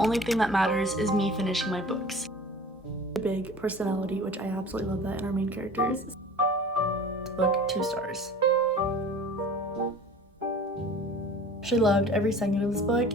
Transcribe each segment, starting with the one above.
Only thing that matters is me finishing my books. Big personality, which I absolutely love that in our main characters. Book 2 stars. Actually loved every second of this book.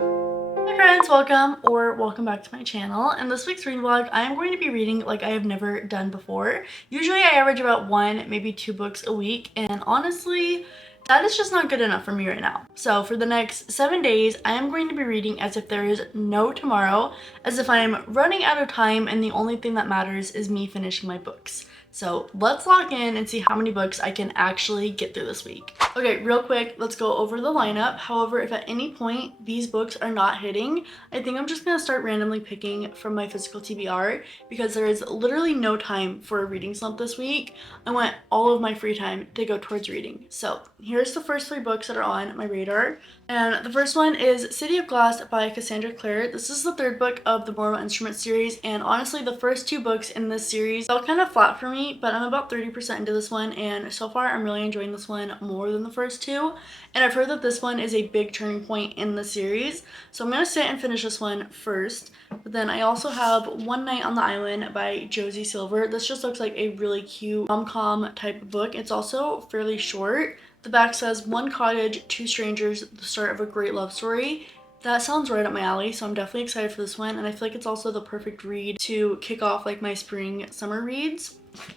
Hi friends, welcome back to my channel. In this week's reading vlog, I am going to be reading like I have never done before. Usually I average about 1, maybe 2 books a week, and honestly, that is just not good enough for me right now. So for the next 7 days, I am going to be reading as if there is no tomorrow, as if I am running out of time and the only thing that matters is me finishing my books. So let's log in and see how many books I can actually get through this week. Okay, real quick, let's go over the lineup. However, if at any point these books are not hitting, I think I'm just gonna start randomly picking from my physical TBR because there is literally no time for a reading slump this week. I want all of my free time to go towards reading. So here's the first 3 books that are on my radar. And the first one is City of Glass by Cassandra Clare. This is the 3rd book of the Mortal Instruments series, and honestly the first 2 books in this series felt kind of flat for me, but I'm about 30% into this one, and so far I'm really enjoying this one more than the first 2. And I've heard that this one is a big turning point in the series, so I'm gonna sit and finish this one first. But then I also have One Night on the Island by Josie Silver. This just looks like a really cute rom-com type of book. It's also fairly short. The back says, 1 cottage, 2 strangers, the start of a great love story. That sounds right up my alley, so I'm definitely excited for this one, and I feel like it's also the perfect read to kick off like my spring summer reads.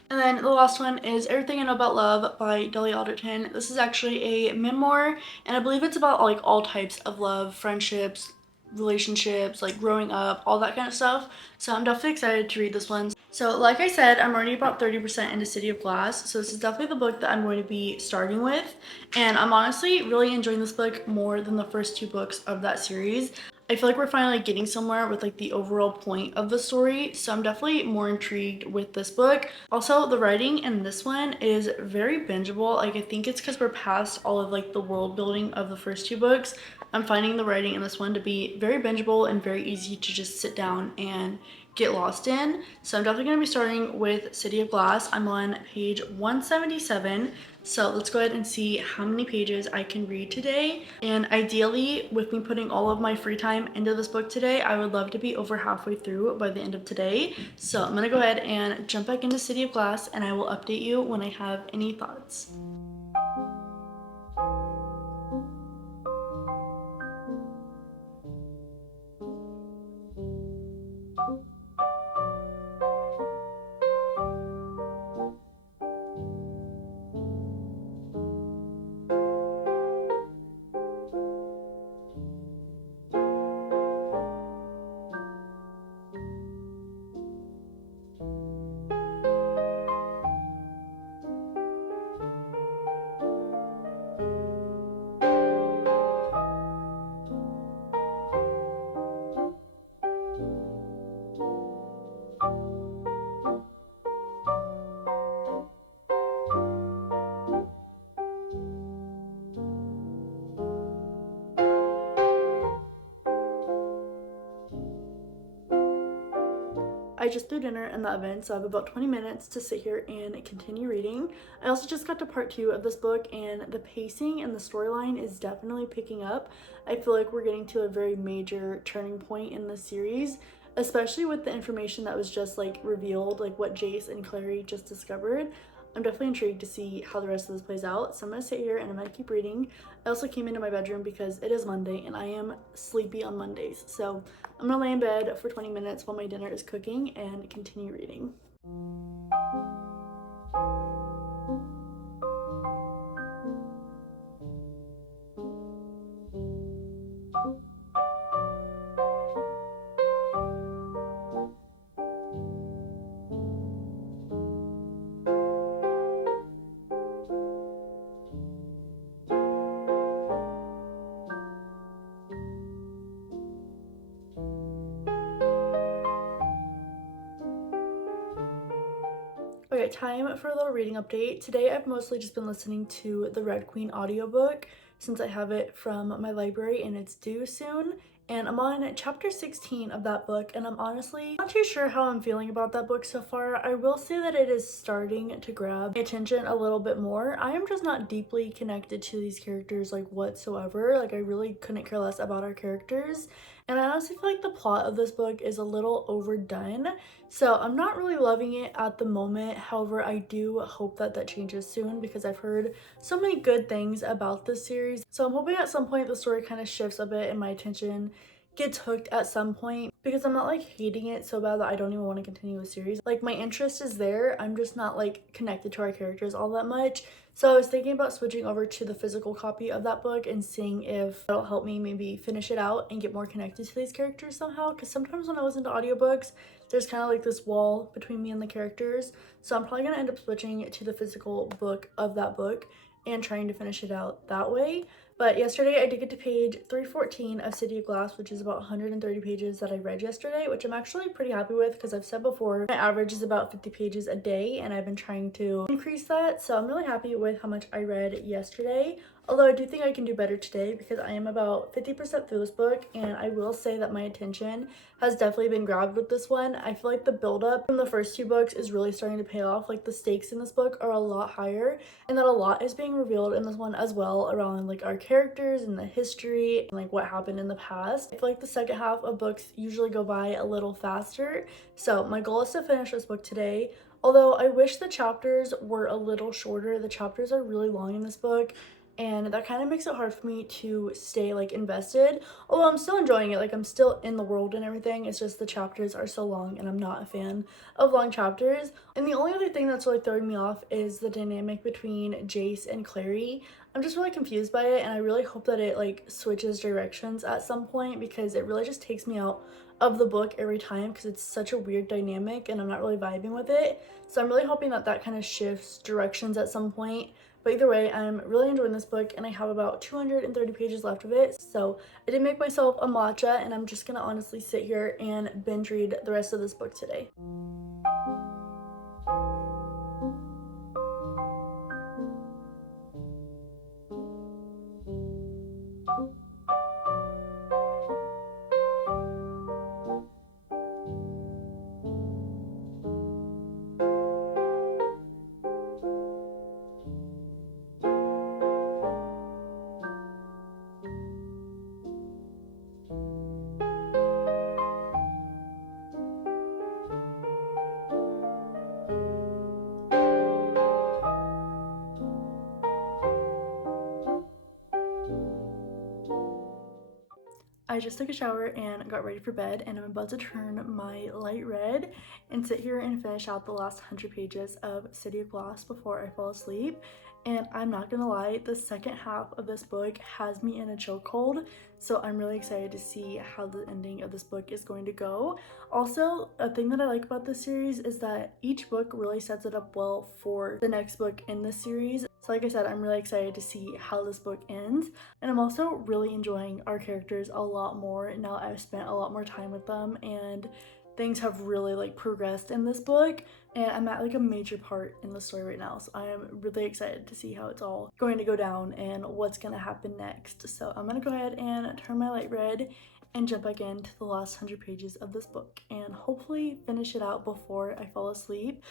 And then the last one is Everything I Know About Love by Dolly Alderton. This is actually a memoir, and I believe it's about like all types of love, friendships, relationships, like growing up, all that kind of stuff. So I'm definitely excited to read this one. So like I said, I'm already about 30% into City of Glass, so this is definitely the book that I'm going to be starting with, and I'm honestly really enjoying this book more than the first 2 books of that series. I feel like we're finally getting somewhere with like the overall point of the story, so I'm definitely more intrigued with this book. Also, the writing in this one is very bingeable. Like, I think it's because we're past all of like the world building of the first 2 books. I'm finding the writing in this one to be very bingeable and very easy to just sit down and get lost in. So I'm definitely going to be starting with City of Glass. I'm on page 177. So let's go ahead and see how many pages I can read today. And ideally, with me putting all of my free time into this book today, I would love to be over halfway through by the end of today. So I'm going to go ahead and jump back into City of Glass, and I will update you when I have any thoughts. I just threw dinner in the oven, so I have about 20 minutes to sit here and continue reading. I also just got to part 2 of this book, and the pacing and the storyline is definitely picking up. I feel like we're getting to a very major turning point in the series, especially with the information that was just like revealed, like what Jace and Clary just discovered. I'm definitely intrigued to see how the rest of this plays out, so I'm gonna sit here and I'm gonna keep reading. I also came into my bedroom because it is Monday and I am sleepy on Mondays, so I'm gonna lay in bed for 20 minutes while my dinner is cooking and continue reading. Okay, time for a little reading update. Today I've mostly just been listening to the Red Queen audiobook since I have it from my library and it's due soon. and I'm on chapter 16 of that book, and I'm honestly not too sure how I'm feeling about that book so far. I will say that it is starting to grab my attention a little bit more. I am just not deeply connected to these characters like whatsoever. Like I really couldn't care less about our characters, and I honestly feel like the plot of this book is a little overdone, so I'm not really loving it at the moment. However, I do hope that that changes soon because I've heard so many good things about this series. So I'm hoping at some point the story kind of shifts a bit and my attention gets hooked at some point, because I'm not like hating it so bad that I don't even want to continue the series. Like my interest is there, I'm just not like connected to our characters all that much. So I was thinking about switching over to the physical copy of that book and seeing if that'll help me maybe finish it out and get more connected to these characters somehow, because sometimes when I listen to audiobooks there's kind of like this wall between me and the characters. So I'm probably gonna end up switching to the physical book of that book and trying to finish it out that way. But yesterday I did get to page 314 of City of Glass, which is about 130 pages that I read yesterday, which I'm actually pretty happy with because I've said before my average is about 50 pages a day and I've been trying to increase that. So I'm really happy with how much I read yesterday. Although I do think I can do better today because I am about 50% through this book, and I will say that my attention has definitely been grabbed with this one. I feel like the buildup from the first two books is really starting to pay off. Like the stakes in this book are a lot higher, and that a lot is being revealed in this one as well around like our characters and the history and like what happened in the past. I feel like the second half of books usually go by a little faster. So my goal is to finish this book today. Although I wish the chapters were a little shorter. The chapters are really long in this book, and that kind of makes it hard for me to stay like invested. Although I'm still enjoying it, like I'm still in the world and everything, it's just the chapters are so long and I'm not a fan of long chapters. And the only other thing that's really throwing me off is the dynamic between Jace and Clary. I'm just really confused by it, and I really hope that it like switches directions at some point because it really just takes me out of the book every time because it's such a weird dynamic and I'm not really vibing with it. So I'm really hoping that that kind of shifts directions at some point. But either way, I'm really enjoying this book and I have about 230 pages left of it. So I did make myself a matcha and I'm just gonna honestly sit here and binge read the rest of this book today. I just took a shower and got ready for bed, and I'm about to turn my light red and sit here and finish out the last 100 pages of City of Glass before I fall asleep. And I'm not gonna lie, the second half of this book has me in a chokehold, so I'm really excited to see how the ending of this book is going to go. Also, a thing that I like about this series is that each book really sets it up well for the next book in this series. So like I said, I'm really excited to see how this book ends. And I'm also really enjoying our characters a lot more now I've spent a lot more time with them, and things have really like progressed in this book, and I'm at like a major part in the story right now, so I am really excited to see how it's all going to go down and what's gonna happen next. So I'm gonna go ahead and turn my light red and jump back into the last 100 pages of this book and hopefully finish it out before I fall asleep.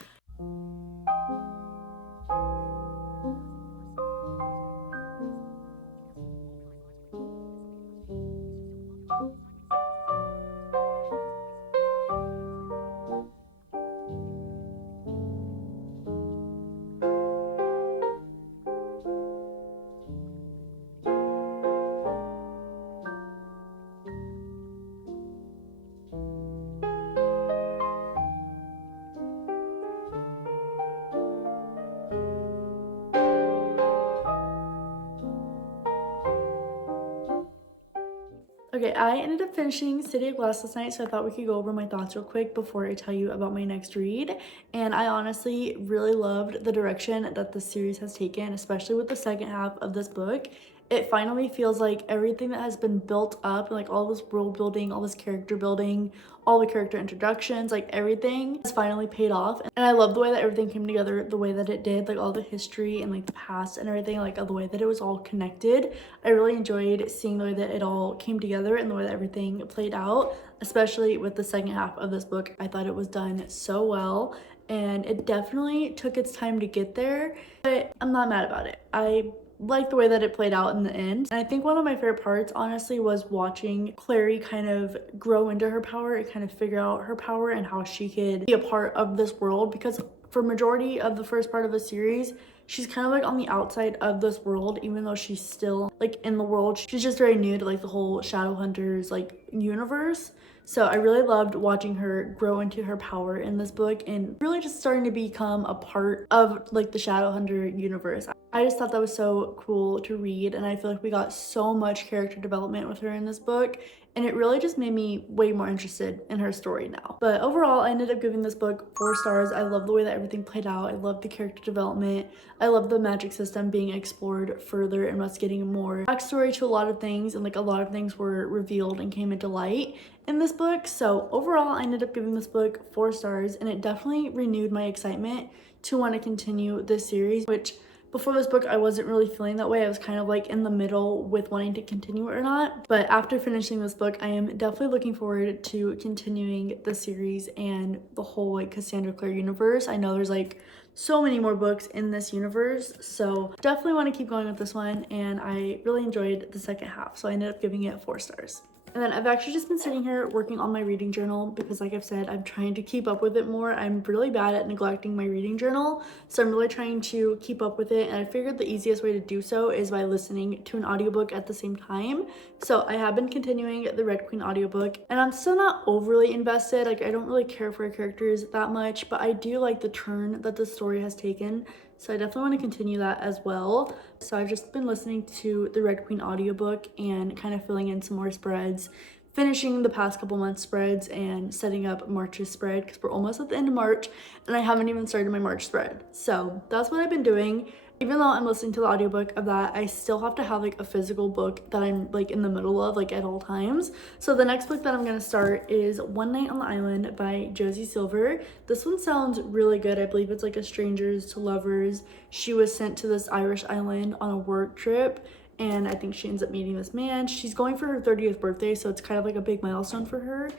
Okay, I ended up finishing City of Glass last night, so I thought we could go over my thoughts real quick before I tell you about my next read. And I honestly really loved the direction that the series has taken, especially with the second half of this book. it finally feels like everything that has been built up, like all this world building, all this character building, all the character introductions, like everything has finally paid off. And I love the way that everything came together the way that it did, like all the history and like the past and everything, like the way that it was all connected. I really enjoyed seeing the way that it all came together and the way that everything played out, especially with the second half of this book. I thought it was done so well, and it definitely took its time to get there, but I'm not mad about it. I like the way that it played out in the end. And I think one of my favorite parts, honestly, was watching Clary kind of grow into her power and kind of figure out her power and how she could be a part of this world, because for majority of the first part of the series, she's kind of like on the outside of this world, even though she's still like in the world. She's just very new to like the whole Shadowhunters like universe. So I really loved watching her grow into her power in this book and really just starting to become a part of like the Shadowhunter universe. I just thought that was so cool to read, and I feel like we got so much character development with her in this book, and it really just made me way more interested in her story now. But overall, I ended up giving this book 4 stars. I love the way that everything played out. I love the character development. I love the magic system being explored further and us getting more backstory to a lot of things, and like a lot of things were revealed and came into light in this book. So overall, I ended up giving this book 4 stars, and it definitely renewed my excitement to want to continue this series, which before this book, I wasn't really feeling that way. I was kind of like in the middle with wanting to continue it or not. But after finishing this book, I am definitely looking forward to continuing the series and the whole like Cassandra Clare universe. I know there's like so many more books in this universe, so definitely want to keep going with this one, and I really enjoyed the second half, so I ended up giving it 4 stars. And then I've actually just been sitting here working on my reading journal because, like I've said, I'm trying to keep up with it more. I'm really bad at neglecting my reading journal, so I'm really trying to keep up with it, and I figured the easiest way to do so is by listening to an audiobook at the same time. So I have been continuing the Red Queen audiobook, and I'm still not overly invested. Like, I don't really care for her characters that much, but I do like the turn that the story has taken. So I definitely want to continue that as well. So I've just been listening to the Red Queen audiobook and kind of filling in some more spreads, finishing the past couple months spreads and setting up March's spread, because we're almost at the end of March and I haven't even started my March spread. So that's what I've been doing. Even though I'm listening to the audiobook of that, I still have to have like a physical book that I'm like in the middle of like at all times. So the next book that I'm gonna start is One Night on the Island by Josie Silver. This one sounds really good. I believe it's like a strangers to lovers. She was sent to this Irish island on a work trip, and I think she ends up meeting this man. She's going for her 30th birthday, so it's kind of like a big milestone for her.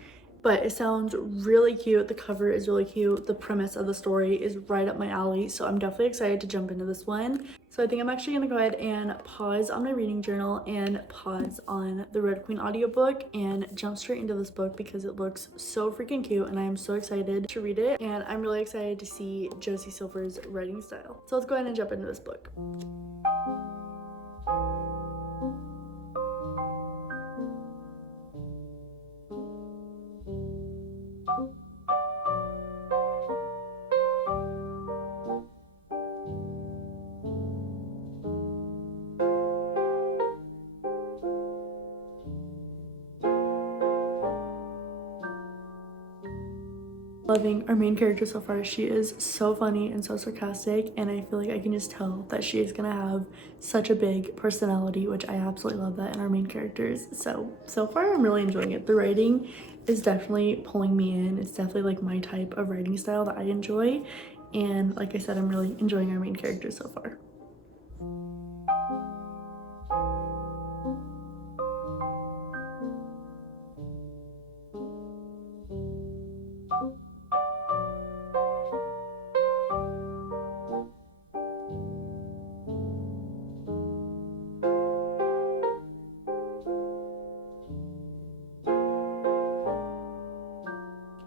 But it sounds really cute. The cover is really cute. The premise of the story is right up my alley, so I'm definitely excited to jump into this one. So I think I'm actually gonna go ahead and pause on my reading journal and pause on the Red Queen audiobook and jump straight into this book because it looks so freaking cute and I am so excited to read it, and I'm really excited to see Josie Silver's writing style. So let's go ahead and jump into this book. Loving our main character so far. She is so funny and so sarcastic, and I feel like I can just tell that she is gonna have such a big personality, which I absolutely love that in our main characters. So far I'm really enjoying it. The writing is definitely pulling me in. It's definitely like my type of writing style that I enjoy, and like I said, I'm really enjoying our main character so far.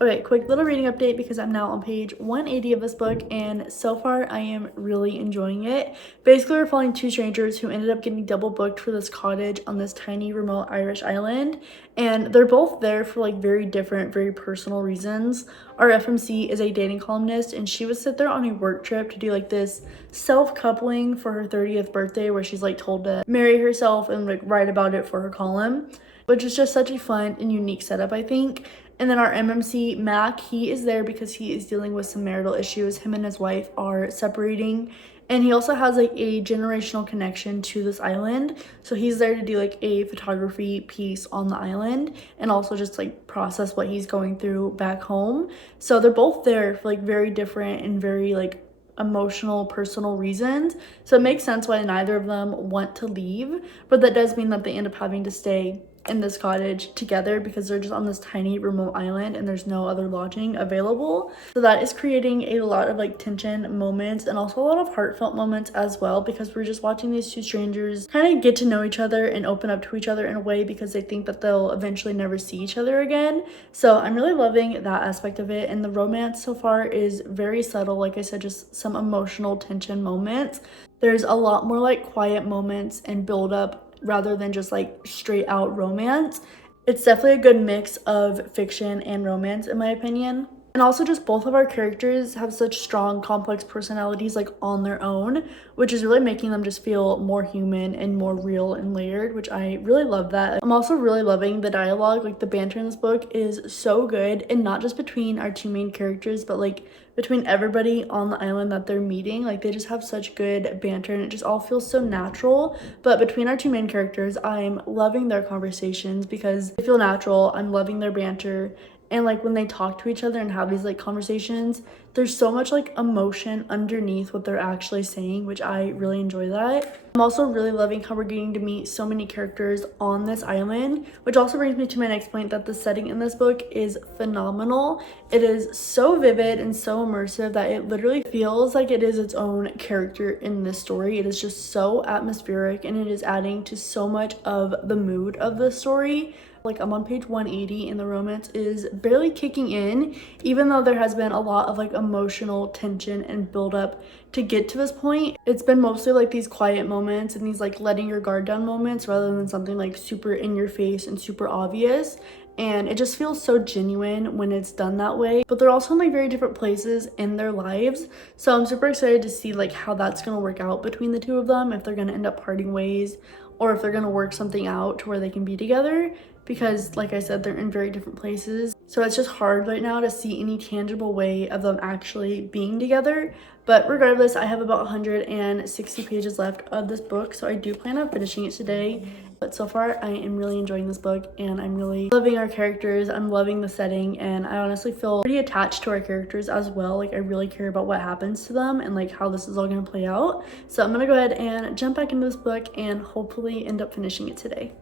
Okay, quick little reading update because I'm now on page 180 of this book, and so far I am really enjoying it. Basically, we're following 2 strangers who ended up getting double booked for this cottage on this tiny remote Irish island, and they're both there for like very different, very personal reasons. Our FMC is a dating columnist, and she was sent there on a work trip to do like this self-coupling for her 30th birthday where she's like told to marry herself and like write about it for her column. which is just such a fun and unique setup, I think. And then our MMC, Mac, he is there because he is dealing with some marital issues. Him and his wife are separating. And he also has like a generational connection to this island. So he's there to do like a photography piece on the island and also just like process what he's going through back home. So they're both there for like very different and very like emotional, personal reasons. So it makes sense why neither of them want to leave. But that does mean that they end up having to stay in this cottage together because they're just on this tiny remote island and there's no other lodging available. So that is creating a lot of like tension moments and also a lot of heartfelt moments as well, because we're just watching these two strangers kind of get to know each other and open up to each other in a way because they think that they'll eventually never see each other again. So I'm really loving that aspect of it, and the romance so far is very subtle. Like I said, just some emotional tension moments. There's a lot more like quiet moments and build up rather than just like straight out romance. It's definitely a good mix of fiction and romance in my opinion. And also just both of our characters have such strong, complex personalities like on their own, which is really making them just feel more human and more real and layered, which I really love that. I'm also really loving the dialogue. Like the banter in this book is so good, and not just between our two main characters, but like between everybody on the island that they're meeting. Like they just have such good banter and it just all feels so natural. But between our two main characters, I'm loving their conversations because they feel natural. I'm loving their banter. And like when they talk to each other and have these like conversations, there's so much like emotion underneath what they're actually saying, which I really enjoy that. I'm also really loving how we're getting to meet so many characters on this island, which also brings me to my next point, that the setting in this book is phenomenal. It is so vivid and so immersive that it literally feels like it is its own character in this story. It is just so atmospheric and it is adding to so much of the mood of the story. Like I'm on page 180 and the romance is barely kicking in, even though there has been a lot of like emotional tension and build up to get to this point. It's been mostly like these quiet moments and these like letting your guard down moments rather than something like super in your face and super obvious. And it just feels so genuine when it's done that way. But they're also in like very different places in their lives. So I'm super excited to see like how that's gonna work out between the two of them, if they're gonna end up parting ways or if they're gonna work something out to where they can be together, because like I said, they're in very different places. So it's just hard right now to see any tangible way of them actually being together. But regardless, I have about 160 pages left of this book, so I do plan on finishing it today. But so far, I am really enjoying this book and I'm really loving our characters. I'm loving the setting, and I honestly feel pretty attached to our characters as well. Like I really care about what happens to them and like how this is all gonna play out. So I'm gonna go ahead and jump back into this book and hopefully end up finishing it today.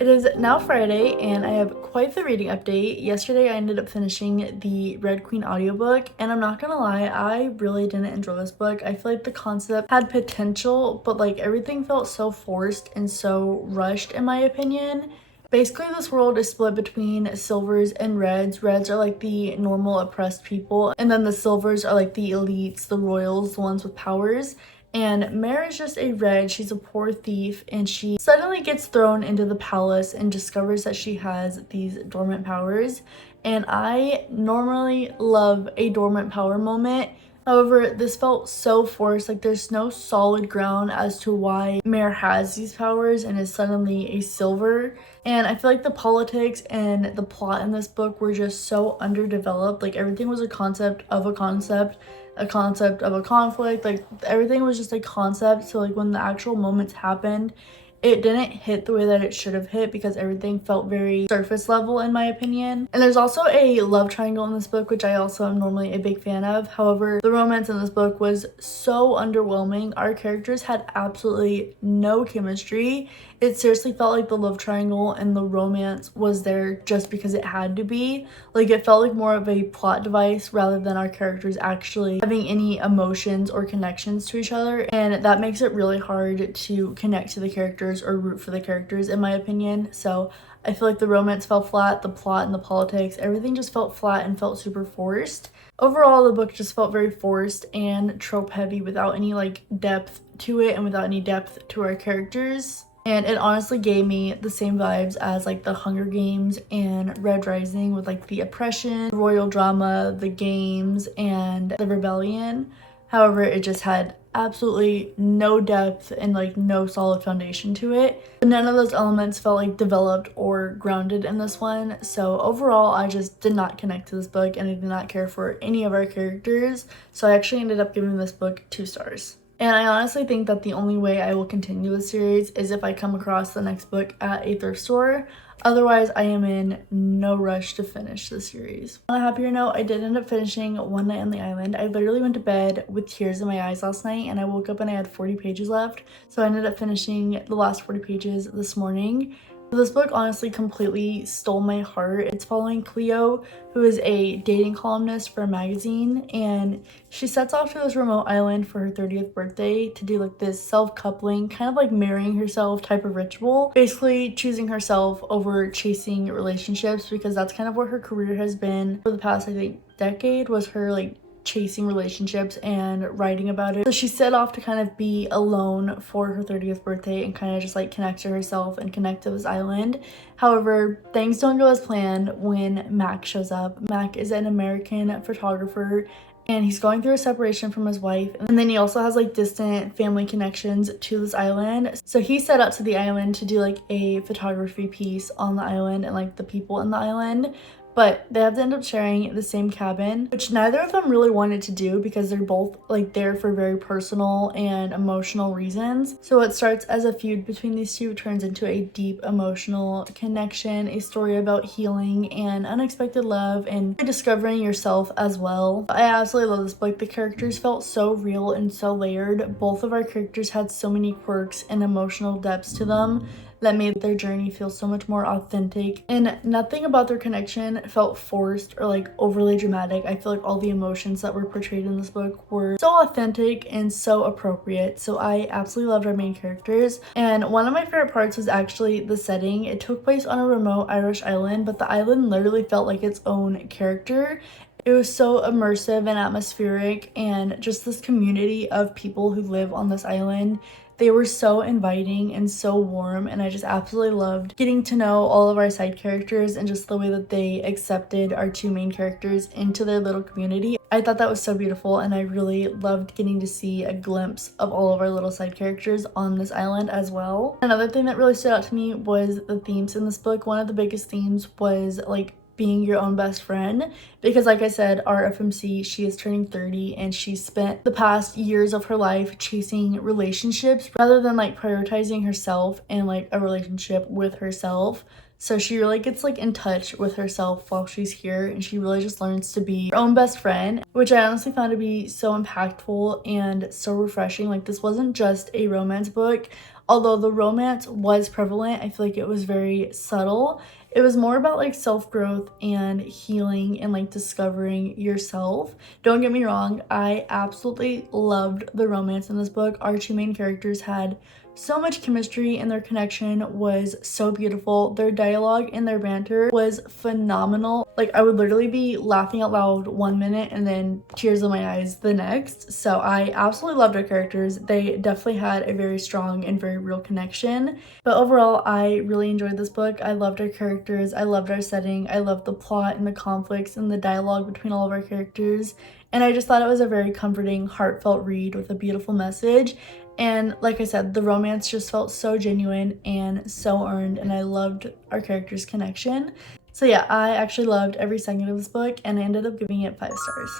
It is now Friday and I have quite the reading update. Yesterday I ended up finishing the Red Queen audiobook, and I'm not gonna lie, I really didn't enjoy this book. I feel like the concept had potential, but like everything felt so forced and so rushed in my opinion. Basically, this world is split between silvers and reds. Reds are like the normal oppressed people, and then the silvers are like the elites, the royals, the ones with powers. And Mare is just a red. She's a poor thief, and she suddenly gets thrown into the palace and discovers that she has these dormant powers. And I normally love a dormant power moment. However, this felt so forced. Like, there's no solid ground as to why Mare has these powers and is suddenly a silver. And I feel like the politics and the plot in this book were just so underdeveloped. Like, everything was a concept of a concept, a concept of a conflict. Like, everything was just a concept. So like when the actual moments happened, it didn't hit the way that it should have hit because everything felt very surface level in my opinion. And there's also a love triangle in this book, which I also am normally a big fan of. However, the romance in this book was so underwhelming. Our characters had absolutely no chemistry. It seriously felt like the love triangle and the romance was there just because it had to be. Like, it felt like more of a plot device rather than our characters actually having any emotions or connections to each other. And that makes it really hard to connect to the characters or root for the characters in my opinion. So I feel like the romance fell flat, the plot and the politics, everything just felt flat and felt super forced. Overall, the book just felt very forced and trope heavy without any like depth to it and without any depth to our characters. And it honestly gave me the same vibes as like the Hunger Games and Red Rising with like the oppression, royal drama, the games, and the rebellion. However, it just had absolutely no depth and like no solid foundation to it. But none of those elements felt like developed or grounded in this one. So overall, I just did not connect to this book and I did not care for any of our characters. So I actually ended up giving this book 2 stars. And I honestly think that the only way I will continue the series is if I come across the next book at a thrift store. Otherwise, I am in no rush to finish the series. On a happier note, I did end up finishing One Night on the Island. I literally went to bed with tears in my eyes last night and I woke up and I had 40 pages left. So I ended up finishing the last 40 pages this morning. This book honestly completely stole my heart. It's following Cleo, who is a dating columnist for a magazine, and she sets off to this remote island for her 30th birthday to do like this self-coupling, kind of like marrying herself type of ritual. Basically choosing herself over chasing relationships, because that's kind of what her career has been for the past, I think, decade, was her like chasing relationships and writing about it. So she set off to kind of be alone for her 30th birthday and kind of just like connect to herself and connect to this island. However, things don't go as planned when Mac shows up. Mac is an American photographer and he's going through a separation from his wife, and then he also has like distant family connections to this island. So he set out to the island to do like a photography piece on the island and like the people in the island. But they have to end up sharing the same cabin, which neither of them really wanted to do because they're both like there for very personal and emotional reasons. So it starts as a feud between these two, turns into a deep emotional connection, a story about healing and unexpected love and discovering yourself as well. I absolutely love this book. The characters felt so real and so layered. Both of our characters had so many quirks and emotional depths to them that made their journey feel so much more authentic, and nothing about their connection felt forced or like overly dramatic. I feel like all the emotions that were portrayed in this book were so authentic and so appropriate. So I absolutely loved our main characters, and one of my favorite parts was actually the setting. It took place on a remote Irish island, but the island literally felt like its own character. It was so immersive and atmospheric, and just this community of people who live on this island, they were so inviting and so warm, and I just absolutely loved getting to know all of our side characters and just the way that they accepted our 2 main characters into their little community. I thought that was so beautiful, and I really loved getting to see a glimpse of all of our little side characters on this island as well. Another thing that really stood out to me was the themes in this book. One of the biggest themes was like being your own best friend, because like I said, our FMC, she is turning 30 and she spent the past years of her life chasing relationships rather than like prioritizing herself and like a relationship with herself. So she really gets like in touch with herself while she's here, and she really just learns to be her own best friend, which I honestly found to be so impactful and so refreshing. Like, this wasn't just a romance book. Although the romance was prevalent, I feel like it was very subtle. It was more about like self-growth and healing and like discovering yourself. Don't get me wrong, I absolutely loved the romance in this book. Our 2 main characters had so much chemistry and their connection was so beautiful. Their dialogue and their banter was phenomenal. Like, I would literally be laughing out loud 1 minute and then tears in my eyes the next. So I absolutely loved our characters. They definitely had a very strong and very real connection. But overall, I really enjoyed this book. I loved our characters. I loved our setting. I loved the plot and the conflicts and the dialogue between all of our characters. And I just thought it was a very comforting, heartfelt read with a beautiful message. And like I said, the romance just felt so genuine and so earned, and I loved our characters' connection. So yeah, I actually loved every second of this book, and I ended up giving it 5 stars.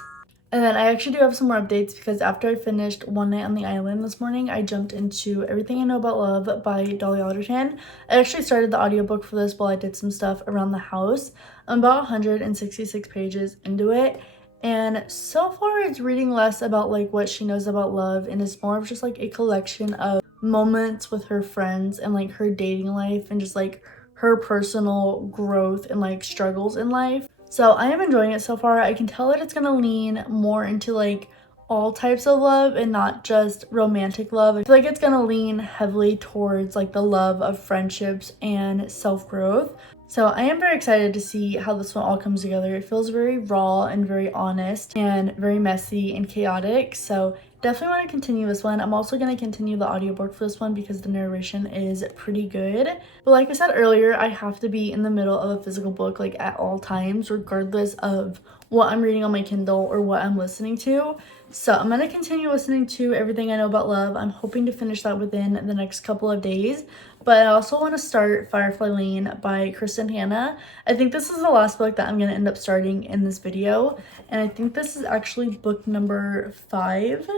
And then I actually do have some more updates because after I finished One Night on the Island this morning, I jumped into Everything I Know About Love by Dolly Alderton. I actually started the audiobook for this while I did some stuff around the house. I'm about 166 pages into it. And so far it's reading less about like what she knows about love, and it's more of just like a collection of moments with her friends and like her dating life and just like her personal growth and like struggles in life. So I am enjoying it so far. I can tell that it's gonna lean more into like all types of love and not just romantic love. I feel like it's gonna lean heavily towards like the love of friendships and self-growth. So I am very excited to see how this one all comes together. It feels very raw and very honest and very messy and chaotic. So definitely want to continue this one. I'm also going to continue the audiobook for this one because the narration is pretty good. But like I said earlier, I have to be in the middle of a physical book like at all times, regardless of what I'm reading on my Kindle or what I'm listening to. So I'm going to continue listening to Everything I Know About Love. I'm hoping to finish that within the next couple of days. But I also want to start Firefly Lane by Kristen Hanna. I think this is the last book that I'm going to end up starting in this video. And I think this is actually book number 5.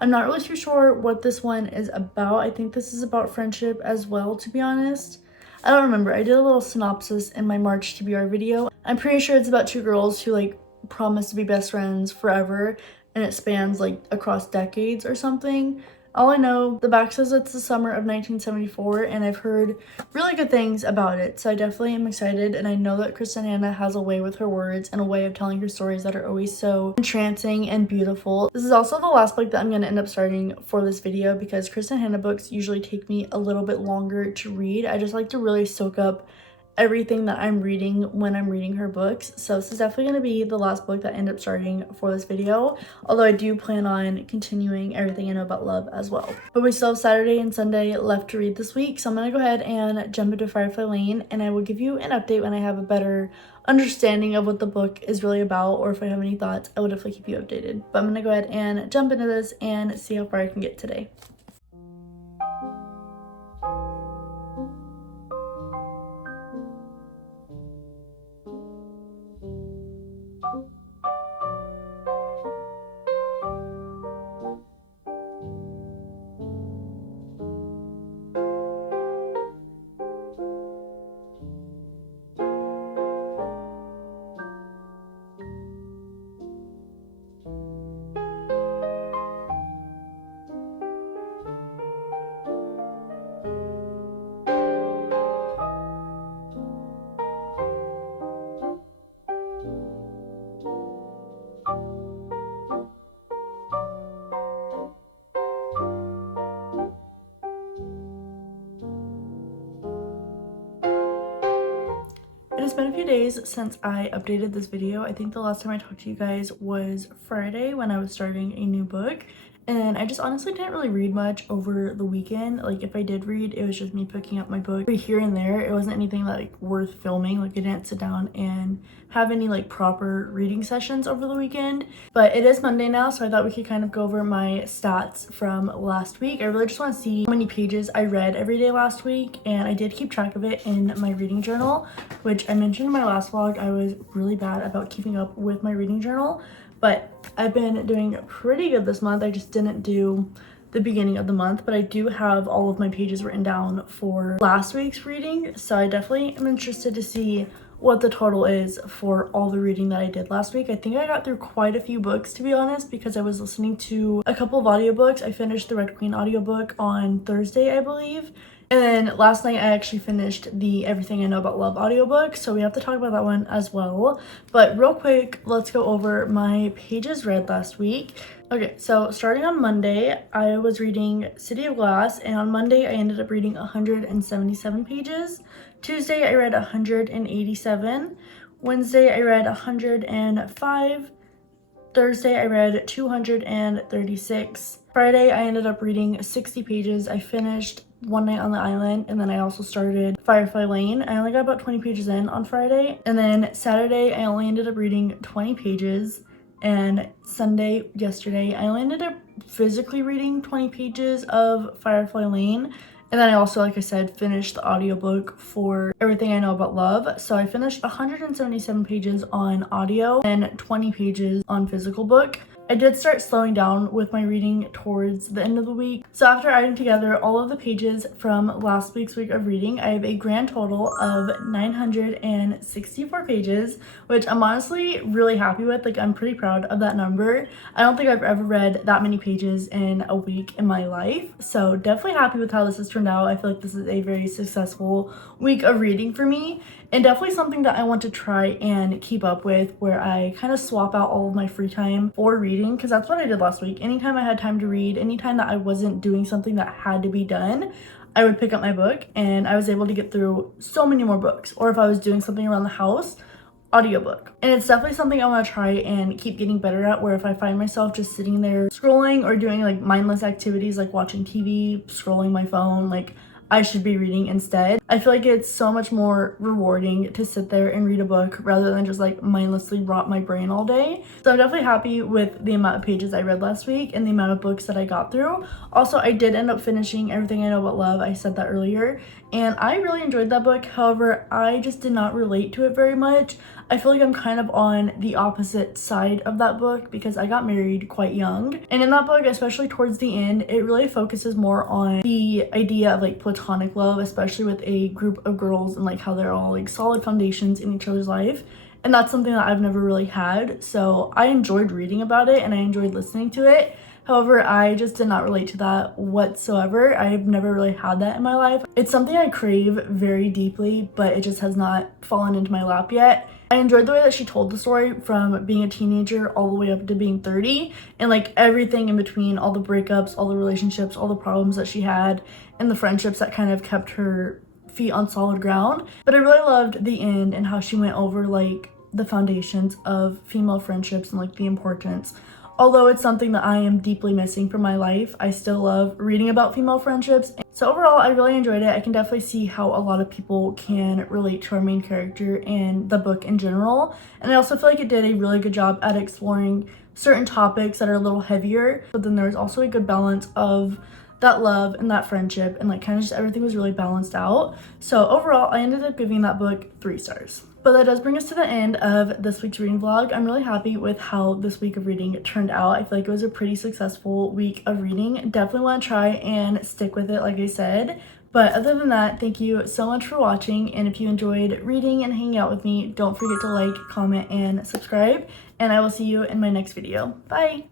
I'm not really too sure what this one is about. I think this is about friendship as well, to be honest. I don't remember. I did a little synopsis in my March TBR video. I'm pretty sure it's about 2 girls who like promise to be best friends forever. And it spans like across decades or something. All I know, the back says it's the summer of 1974, and I've heard really good things about it, so I definitely am excited. And I know that Kristen Hanna has a way with her words and a way of telling her stories that are always so entrancing and beautiful. This is also the last book that I'm going to end up starting for this video because Kristen Hanna books usually take me a little bit longer to read. I just like to really soak up everything that I'm reading when I'm reading her books. So this is definitely going to be the last book that I end up starting for this video, although I do plan on continuing Everything I Know About Love as well. But we still have Saturday and Sunday left to read this week, so I'm going to go ahead and jump into Firefly Lane, and I will give you an update when I have a better understanding of what the book is really about, or if I have any thoughts, I will definitely keep you updated. But I'm going to go ahead and jump into this and see how far I can get today. It has been a few days since I updated this video. I think the last time I talked to you guys was Friday when I was starting a new book. And I just honestly didn't really read much over the weekend. Like, if I did read, it was just me picking up my book here and there. It wasn't anything like worth filming. Like, I didn't sit down and have any like proper reading sessions over the weekend. But it is Monday now, so I thought we could kind of go over my stats from last week. I really just want to see how many pages I read every day last week, and I did keep track of it in my reading journal, which I mentioned in my last vlog. I was really bad about keeping up with my reading journal, but I've been doing pretty good this month. I just didn't do the beginning of the month, but I do have all of my pages written down for last week's reading, so I definitely am interested to see what the total is for all the reading that I did last week. I think I got through quite a few books, to be honest, because I was listening to a couple of audiobooks. I finished the Red Queen audiobook on Thursday, I believe, And then last night I actually finished the Everything I Know About Love audiobook, so we have to talk about that one as well. But real quick, let's go over my pages read last week. Okay, so starting on Monday, I was reading City of Glass, and on Monday I ended up reading 177 pages. Tuesday I read 187. Wednesday I read 105. Thursday I read 236. Friday I ended up reading 60 pages. I finished One Night on the Island, and then I also started Firefly Lane. I only got about 20 pages in on Friday. And then Saturday I only ended up reading 20 pages. And Sunday, yesterday, I only ended up physically reading 20 pages of Firefly Lane. And then I also, like I said, finished the audiobook for Everything I Know About Love. So I finished 177 pages on audio and 20 pages on physical book. I did start slowing down with my reading towards the end of the week. So after adding together all of the pages from last week's week of reading, I have a grand total of 964 pages, which I'm honestly really happy with. Like, I'm pretty proud of that number. I don't think I've ever read that many pages in a week in my life. So definitely happy with how this has turned out. I feel like this is a very successful week of reading for me. And definitely something that I want to try and keep up with, where I kind of swap out all of my free time for reading, because that's what I did last week. Anytime I had time to read, anytime that I wasn't doing something that had to be done, I would pick up my book, and I was able to get through so many more books. Or if I was doing something around the house, audiobook. And it's definitely something I want to try and keep getting better at, where if I find myself just sitting there scrolling or doing like mindless activities like watching TV, scrolling my phone, like, I should be reading instead. I feel like it's so much more rewarding to sit there and read a book rather than just like mindlessly rot my brain all day. So I'm definitely happy with the amount of pages I read last week and the amount of books that I got through. Also, I did end up finishing Everything I Know About Love. I said that earlier, and I really enjoyed that book. However, I just did not relate to it very much. I feel like I'm kind of on the opposite side of that book because I got married quite young. And in that book, especially towards the end, it really focuses more on the idea of like platonic love, especially with a group of girls, and like how they're all like solid foundations in each other's life. And that's something that I've never really had. So I enjoyed reading about it and I enjoyed listening to it. However, I just did not relate to that whatsoever. I've never really had that in my life. It's something I crave very deeply, but it just has not fallen into my lap yet. I enjoyed the way that she told the story from being a teenager all the way up to being 30, and like everything in between, all the breakups, all the relationships, all the problems that she had, and the friendships that kind of kept her feet on solid ground. But I really loved the end and how she went over like the foundations of female friendships and like the importance. Although it's something that I am deeply missing from my life, I still love reading about female friendships. So overall, I really enjoyed it. I can definitely see how a lot of people can relate to our main character and the book in general. And I also feel like it did a really good job at exploring certain topics that are a little heavier, but then there's also a good balance of that love and that friendship, and like kind of just everything was really balanced out. So overall, I ended up giving that book 3 stars. But that does bring us to the end of this week's reading vlog. I'm really happy with how this week of reading turned out. I feel like it was a pretty successful week of reading. Definitely want to try and stick with it, like I said. But other than that, thank you so much for watching. And if you enjoyed reading and hanging out with me, don't forget to like, comment, and subscribe. And I will see you in my next video. Bye!